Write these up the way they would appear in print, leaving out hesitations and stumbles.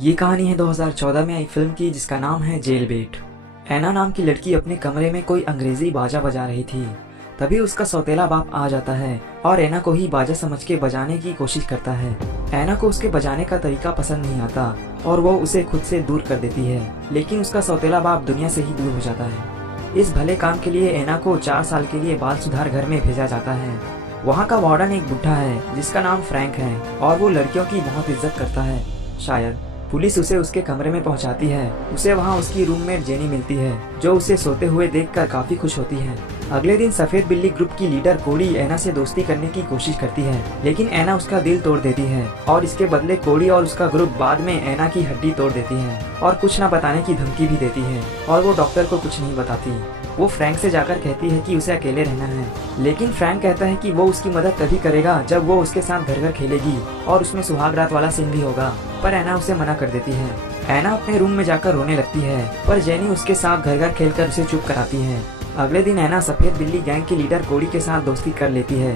ये कहानी है 2014 में आई फिल्म की, जिसका नाम है जेल बेट। एना नाम की लड़की अपने कमरे में कोई अंग्रेजी बाजा बजा रही थी। तभी उसका सौतेला बाप आ जाता है और एना को ही बाजा समझ के बजाने की कोशिश करता है। एना को उसके बजाने का तरीका पसंद नहीं आता और वो उसे खुद से दूर कर देती है, लेकिन उसका सौतेला बाप दुनिया से ही दूर हो जाता है। इस भले काम के लिए एना को 4 साल के लिए बाल सुधार घर में भेजा जाता है। वहाँ का वार्डन एक बुढ़ा है जिसका नाम फ्रैंक है और वो लड़कियों की बहुत इज्जत करता है। शायद पुलिस उसे उसके कमरे में पहुंचाती है। उसे वहां उसकी रूममेट जेनी मिलती है, जो उसे सोते हुए देखकर काफी खुश होती है। अगले दिन सफेद बिल्ली ग्रुप की लीडर कोडी एना से दोस्ती करने की कोशिश करती है, लेकिन एना उसका दिल तोड़ देती है और इसके बदले कोडी और उसका ग्रुप बाद में एना की हड्डी तोड़ देती है और कुछ न बताने की धमकी भी देती है और वो डॉक्टर को कुछ नहीं बताती। वो फ्रैंक से जाकर कहती है कि उसे अकेले रहना है, लेकिन फ्रैंक कहता है कि वो उसकी मदद तभी करेगा जब वो उसके साथ घर घर खेलेगी और उसमें सुहाग रात वाला सीन भी होगा, पर एना उसे मना कर देती है। एना अपने रूम में जाकर रोने लगती है, पर जेनी उसके साथ घर घर खेलकर उसे चुप कराती है। अगले दिन एना सफेद बिल्ली गैंग की लीडर कोडी के साथ दोस्ती कर लेती है।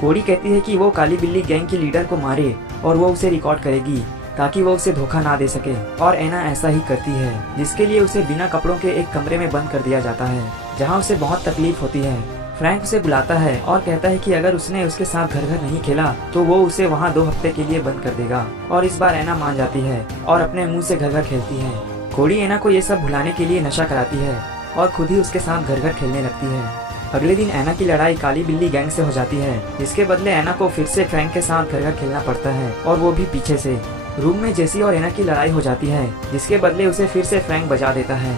कोडी कहती है कि वो काली बिल्ली गैंग की लीडर को मारे और वो उसे रिकॉर्ड करेगी ताकि वो उसे धोखा ना दे सके, और एना ऐसा ही करती है, जिसके लिए उसे बिना कपड़ों के एक कमरे में बंद कर दिया जाता है, जहाँ उसे बहुत तकलीफ होती है। फ्रैंक उसे बुलाता है और कहता है कि अगर उसने उसके साथ घर घर नहीं खेला तो वो उसे वहाँ 2 हफ्ते के लिए बंद कर देगा, और इस बार एना मान जाती है और अपने मुंह से घर घर खेलती है। कोडी एना को ये सब भुलाने के लिए नशा कराती है और खुद ही उसके साथ घर घर खेलने लगती है। अगले दिन एना की लड़ाई काली बिल्ली गैंग से हो जाती है, जिसके बदले एना को फिर से फ्रैंक के साथ घर घर खेलना पड़ता है, और वो भी पीछे से। रूम में जेसी और एना की लड़ाई हो जाती है, जिसके बदले उसे फिर से फ्रैंक बजा देता है।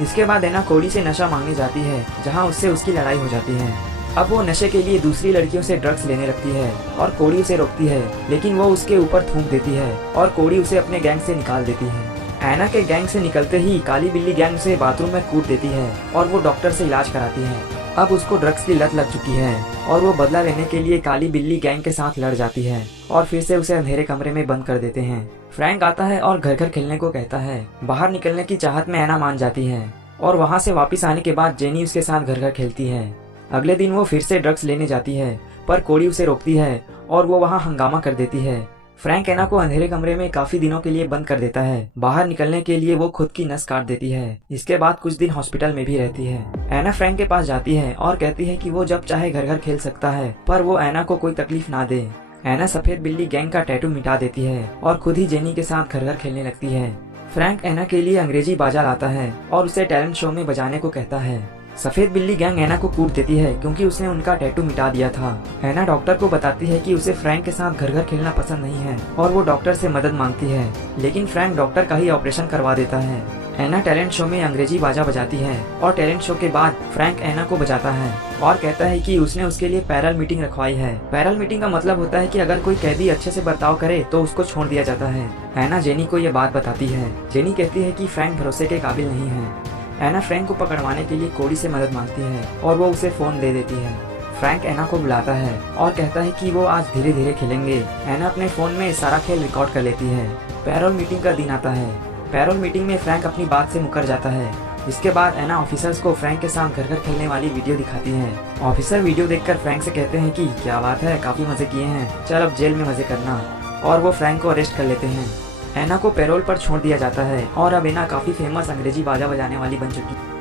इसके बाद एना कोडी से नशा मांगने जाती है, जहां उससे उसकी लड़ाई हो जाती है। अब वो नशे के लिए दूसरी लड़कियों से ड्रग्स लेने लगती है और कोडी उसे रोकती है, लेकिन वो उसके ऊपर थूक देती है और कोडी उसे अपने गैंग से निकाल देती है। एना के गैंग से निकलते ही काली बिल्ली गैंग उसे बाथरूम में कूद देती है और वो डॉक्टर से इलाज कराती है। अब उसको ड्रग्स की लत लग चुकी है और वो बदला लेने के लिए काली बिल्ली गैंग के साथ लड़ जाती है और फिर से उसे अंधेरे कमरे में बंद कर देते हैं। फ्रैंक आता है और घर घर खेलने को कहता है। बाहर निकलने की चाहत में एना मान जाती है और वहाँ से वापस आने के बाद जेनी उसके साथ घर घर खेलती है। अगले दिन वो फिर से ड्रग्स लेने जाती है, पर कोडी उसे रोकती है और वो वहाँ हंगामा कर देती है। फ्रैंक एना को अंधेरे कमरे में काफी दिनों के लिए बंद कर देता है। बाहर निकलने के लिए वो खुद की नस काट देती है। इसके बाद कुछ दिन हॉस्पिटल में भी रहती है। एना फ्रैंक के पास जाती है और कहती है कि वो जब चाहे घर घर खेल सकता है, पर वो एना को कोई तकलीफ ना दे। एना सफेद बिल्ली गैंग का टैटू मिटा देती है और खुद ही जेनी के साथ घर घर खेलने लगती है। फ्रैंक एना के लिए अंग्रेजी बाजा लाता है और उसे टैलेंट शो में बजाने को कहता है। सफेद बिल्ली गैंग एना को कूट देती है क्योंकि उसने उनका टैटू मिटा दिया था। एना डॉक्टर को बताती है कि उसे फ्रैंक के साथ घर घर खेलना पसंद नहीं है और वो डॉक्टर से मदद मांगती है, लेकिन फ्रैंक डॉक्टर का ही ऑपरेशन करवा देता है। एना टैलेंट शो में अंग्रेजी बाजा बजाती है और टैलेंट शो के बाद फ्रैंक एना को बजाता है और कहता है कि उसने उसके लिए पैरल मीटिंग रखवाई है। पैरल मीटिंग का मतलब होता है कि अगर कोई कैदी अच्छे से बर्ताव करे तो उसको छोड़ दिया जाता है। एना जेनी को ये बात बताती है। जेनी कहती है कि फ्रैंक भरोसे के काबिल नहीं है। एना फ्रैंक को पकड़वाने के लिए कोडी से मदद मांगती है और वो उसे फोन दे देती है। फ्रैंक एना को बुलाता है और कहता है कि वो आज धीरे धीरे खेलेंगे। एना अपने फोन में सारा खेल रिकॉर्ड कर लेती है। पैरोल मीटिंग का दिन आता है। पैरोल मीटिंग में फ्रैंक अपनी बात से मुकर जाता है। इसके बाद एना ऑफिसर्स को फ्रैंक के साथ घर घर खेलने वाली वीडियो दिखाती है। ऑफिसर वीडियो देखकर फ्रैंक से कहते हैं कि क्या बात है, काफी मजे किए हैं, चल अब जेल में मजे करना, और वो फ्रैंक को अरेस्ट कर लेते हैं। एना को पैरोल पर छोड़ दिया जाता है और अब एना काफी फेमस अंग्रेजी बाजा बजाने वाली बन चुकी है।